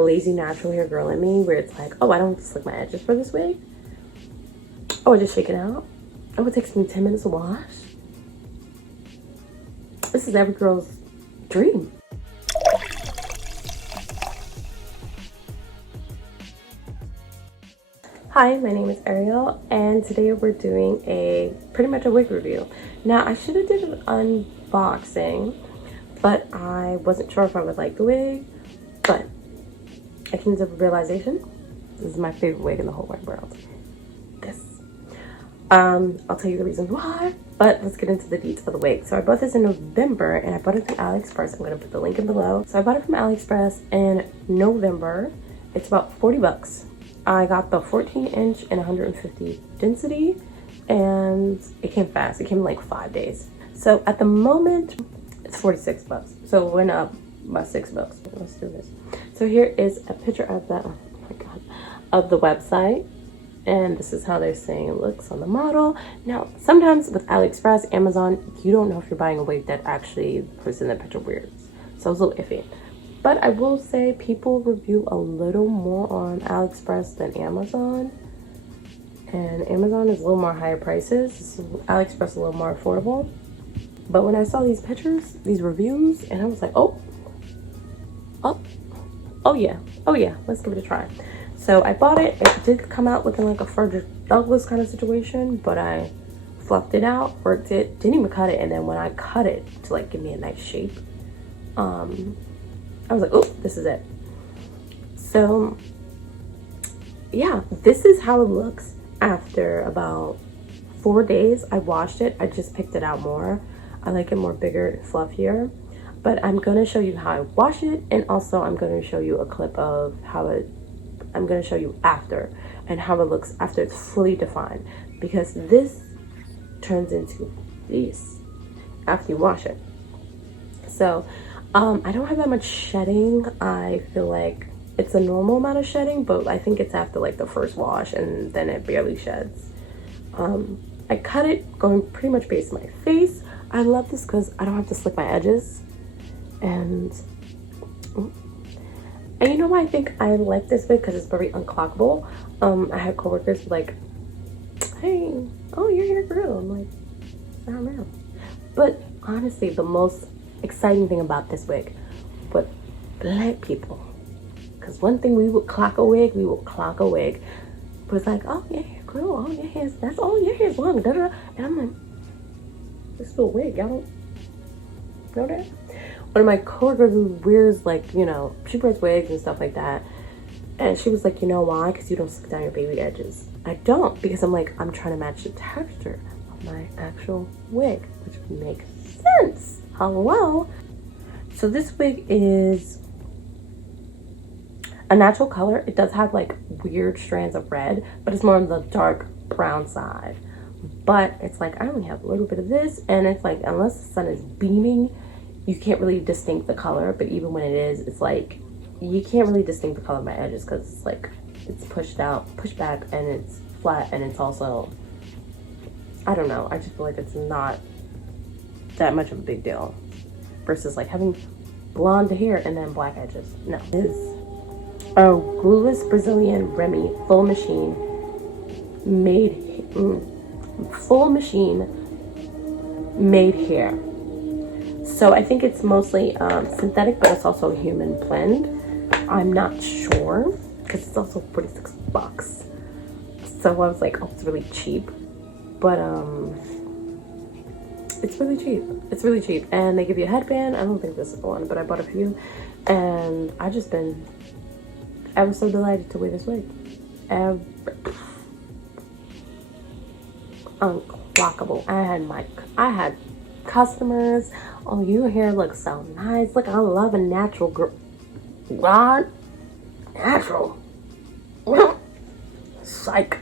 lazy natural hair girl in me where it's like, oh, I don't slick my edges for this wig. Oh, I just shake it out. Oh, it takes me 10 minutes to wash. This is every girl's dream. Hi, my name is Ariel, and today we're doing pretty much a wig review. Now, I should have did an unboxing, but I wasn't sure if I would like the wig, but I came to the realization, this is my favorite wig in the whole wide world. This. I'll tell you the reasons why, but let's get into the details of the wig. So I bought this in November, and I bought it from AliExpress. I'm going to put the link in below. So I bought it from AliExpress in November. It's about 40 bucks. I got the 14-inch and 150 density, and it came fast. It came in like 5 days. So at the moment, it's 46 bucks. So it went up by 6 bucks. Let's do this. So here is a picture of the, oh my God, of the website. And this is how they're saying it looks on the model. Now, sometimes with AliExpress, Amazon, you don't know if you're buying a wig that actually the person in the picture wears. So it's a little iffy. But I will say people review a little more on AliExpress than Amazon. And Amazon is a little more higher prices. AliExpress is a little more affordable. But when I saw these pictures, these reviews, and I was like, oh yeah, let's give it a try. So I bought it. It did come out looking like a Frederick Douglass kind of situation, but I fluffed it out, worked it, didn't even cut it. And then when I cut it to like give me a nice shape, I was like, oh, this is it. So yeah, this is how it looks after about 4 days. I washed it. I just picked it out more. I like it more bigger and fluffier. But I'm going to show you how I wash it, and also I'm going to show you a clip of how I'm going to show you after and how it looks after it's fully defined, because this turns into this after you wash it. So I don't have that much shedding. I feel like it's a normal amount of shedding, but I think it's after like the first wash, and then it barely sheds. I cut it going pretty much base my face. I love this because I don't have to slick my edges. And you know why I think I like this wig? Because it's very unclockable. I had coworkers like, hey, oh, your hair grew. I'm like, I don't know. But honestly, the most exciting thing about this wig with black people, because one thing we would clock a wig, but it's like, oh, your hair grew, oh, your hair's, that's all, your hair's long, da, da, da. And I'm like, this is a wig, y'all don't know that? One of my coworkers who wears, like, you know, she wears wigs and stuff like that, and she was like, you know why? Because you don't slick down your baby edges. I don't, because I'm like, I'm trying to match the texture of my actual wig, which makes sense. Hello. So this wig is a natural color. It does have like weird strands of red, but it's more on the dark brown side. But it's like I only have a little bit of this, and it's like unless the sun is beaming, you can't really distinct the color. But even when it is, it's like you can't really distinct the color of my edges because it's like it's pushed back, and it's flat, and it's also, I don't know, I just feel like it's not that much of a big deal versus like having blonde hair and then black edges. No, it is a glueless Brazilian Remy full machine made hair. So I think it's mostly synthetic, but it's also a human blend. I'm not sure because it's also 46 bucks. So I was like, oh, it's really cheap, but it's really cheap. It's really cheap. And they give you a headband. I don't think this is the one, but I bought a few. And I was so delighted to wear this wig. Unclockable. I had customers. Oh, your hair looks so nice. Look, I love a natural girl. God, natural. Psych.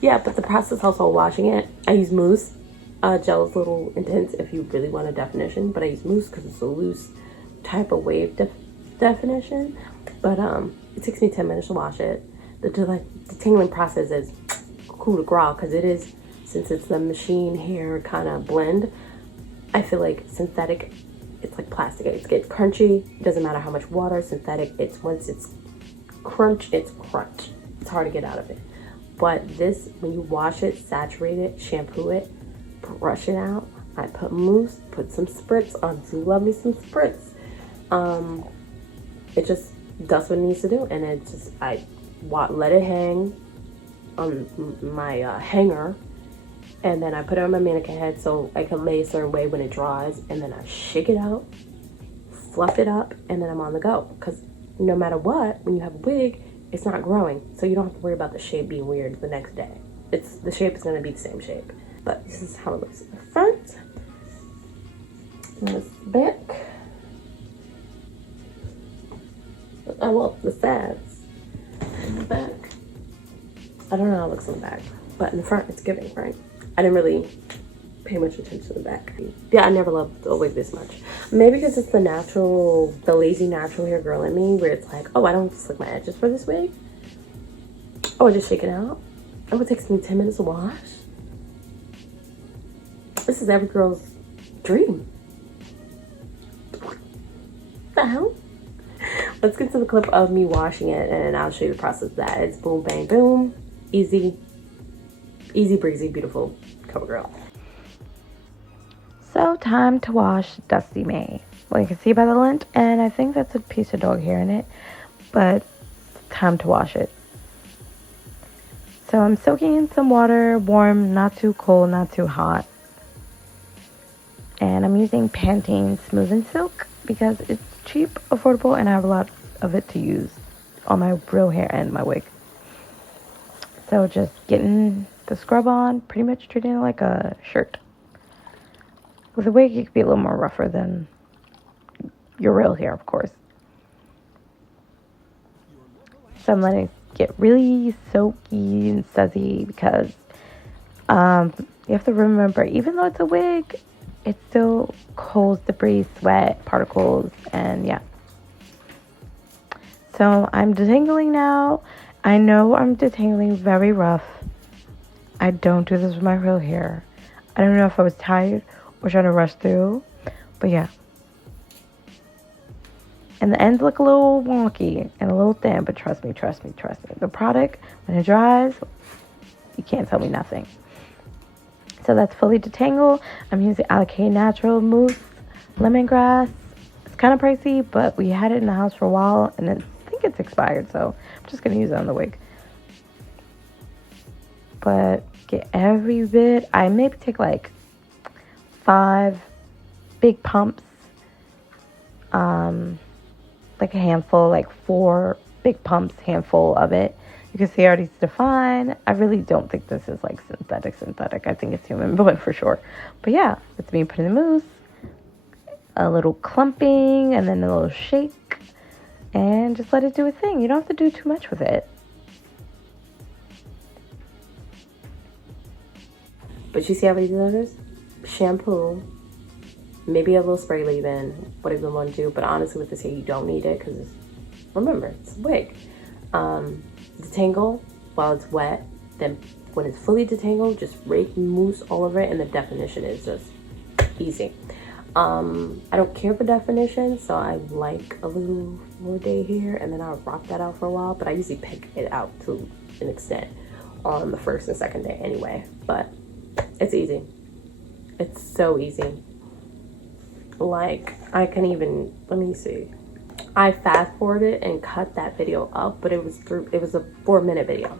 Yeah, but the process also washing it, I use mousse. Gel is a little intense if you really want a definition, but I use mousse because it's a loose type of wave definition. But it takes me 10 minutes to wash it. The detangling process is coup de grace because it is, since it's the machine hair kind of blend, I feel like synthetic, it's like plastic. It gets crunchy. It doesn't matter how much water. Synthetic, it's once it's crunch, it's crunch. It's hard to get out of it. But this, when you wash it, saturate it, shampoo it, brush it out. I put mousse, put some spritz on. Do love me some spritz. It just does what it needs to do, and it just let it hang on my hanger, and then I put it on my mannequin head so I can lay a certain way when it dries, and then I shake it out, fluff it up, and then I'm on the go. Because no matter what, when you have a wig, it's not growing, so you don't have to worry about the shape being weird the next day. The shape is going to be the same shape. But this is how it looks in the front. And this is the back. Oh, well, the sides and the back. I don't know how it looks in the back, but in the front it's giving, right? I didn't really pay much attention to the back. Yeah, I never loved a wig this much. Maybe because it's the lazy natural hair girl in me, where it's like, oh, I don't slick my edges for this wig. Oh, I just shake it out. Oh, it takes me 10 minutes to wash. This is every girl's dream. What the hell? Let's get to the clip of me washing it, and I'll show you the process of that. It's boom, bang, boom. Easy breezy, beautiful cover girl. So time to wash Dusty May. Well, you can see by the lint, and I think that's a piece of dog hair in it, but time to wash it. So I'm soaking in some water, warm, not too cold, not too hot. And I'm using Pantene Smooth and Silk because it's cheap, affordable, and I have a lot of it to use on my real hair and my wig. So just getting the scrub on, pretty much treating it like a shirt. With a wig, it could be a little more rougher than your real hair, of course. So I'm letting it get really soaky and sudsy because you have to remember, even though it's a wig, it still holds debris, sweat, particles, and yeah. So I'm detangling now. I know I'm detangling very rough. I don't do this with my real hair. I don't know if I was tired or trying to rush through, but yeah. And the ends look a little wonky and a little thin, but trust me. The product, when it dries, you can't tell me nothing. So that's fully detangled. I'm using Alakae Natural Mousse Lemongrass. It's kind of pricey, but we had it in the house for a while, and I think it's expired, so I'm just going to use it on the wig. But get every bit. I maybe take like 5 big pumps. Like a handful, like 4 big pumps, handful of it. You can see already it's defined. I really don't think this is like synthetic. I think it's human blood for sure. But yeah, it's me putting the mousse, a little clumping, and then a little shake, and just let it do its thing. You don't have to do too much with it. But you see how easy that is? Shampoo, maybe a little spray leave-in, whatever you want to do. But honestly, with this hair, you don't need it because, remember, it's a wig. Detangle while it's wet. Then when it's fully detangled, just rake mousse all over it, and the definition is just easy. I don't care for definition, so I like a little more day here, and then I'll rock that out for a while. But I usually pick it out to an extent on the first and second day anyway. But it's easy. It's so easy. Like, I can even, let me see. I fast forwarded and cut that video up, but it was a 4-minute video.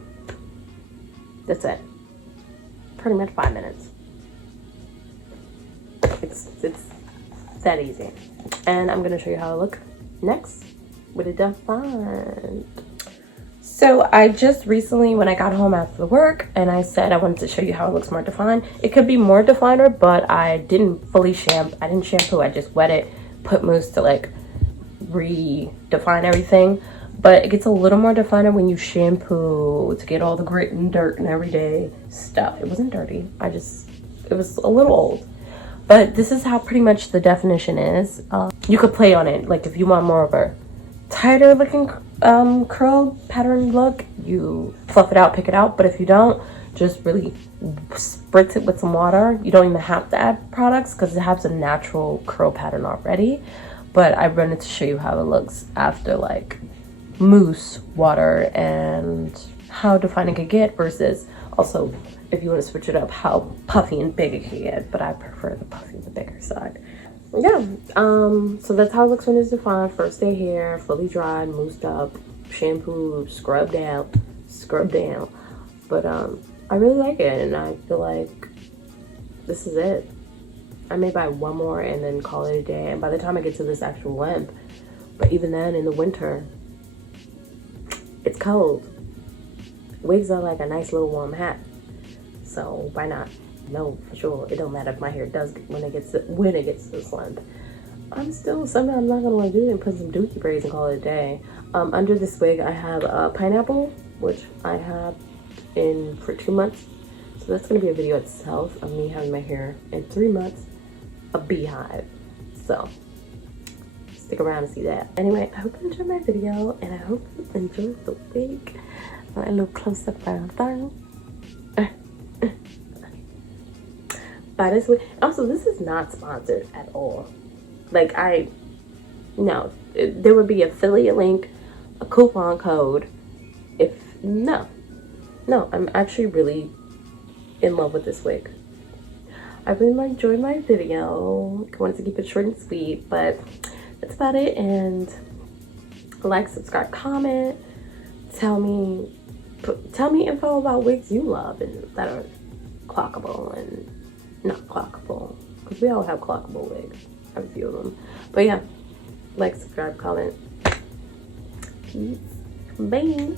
That's it. Pretty much 5 minutes. It's that easy. And I'm gonna show you how I look next with it defined. So I just recently, when I got home after work, and I said I wanted to show you how it looks more defined. It could be more definer, but I didn't fully shampoo. I didn't shampoo. I just wet it, put mousse to like redefine everything. But it gets a little more definer when you shampoo to get all the grit and dirt and everyday stuff. It wasn't dirty. It was a little old. But this is how pretty much the definition is. You could play on it. Like if you want more of a tighter looking curl pattern look, you fluff it out, pick it out. But if you don't, just really spritz it with some water. You don't even have to add products because it has a natural curl pattern already. But I wanted to show you how it looks after like mousse water and how defined it could get versus also if you want to switch it up, how puffy and big it can get. But I prefer the puffy, the bigger side. Yeah, so that's how it looks when it's defined. First day hair, fully dried, moussed up, shampooed, scrubbed down. But I really like it, and I feel like this is it. I may buy one more and then call it a day, and by the time I get to this actual length, but even then in the winter, it's cold. Wigs are like a nice little warm hat, so why not? No, for sure. It don't matter if my hair does when it gets to this length. Sometimes I'm not gonna want to do it and put some dookie braids and call it a day. Under this wig, I have a pineapple, which I have in for 2 months. So that's gonna be a video itself of me having my hair in 3 months, a beehive. So stick around and see that. Anyway, I hope you enjoyed my video, and I hope you enjoyed the wig. A little close up around thing. Buy this wig. Also, this is not sponsored at all. Like, no, there would be affiliate link, a coupon code. No, I'm actually really in love with this wig. I really enjoyed my video. I wanted to keep it short and sweet, but that's about it. And like, subscribe, comment, tell me info about wigs you love and that are clockable and not clockable, because we all have clockable wigs. I have a few of them. But yeah, like, subscribe, comment. Peace. Bye.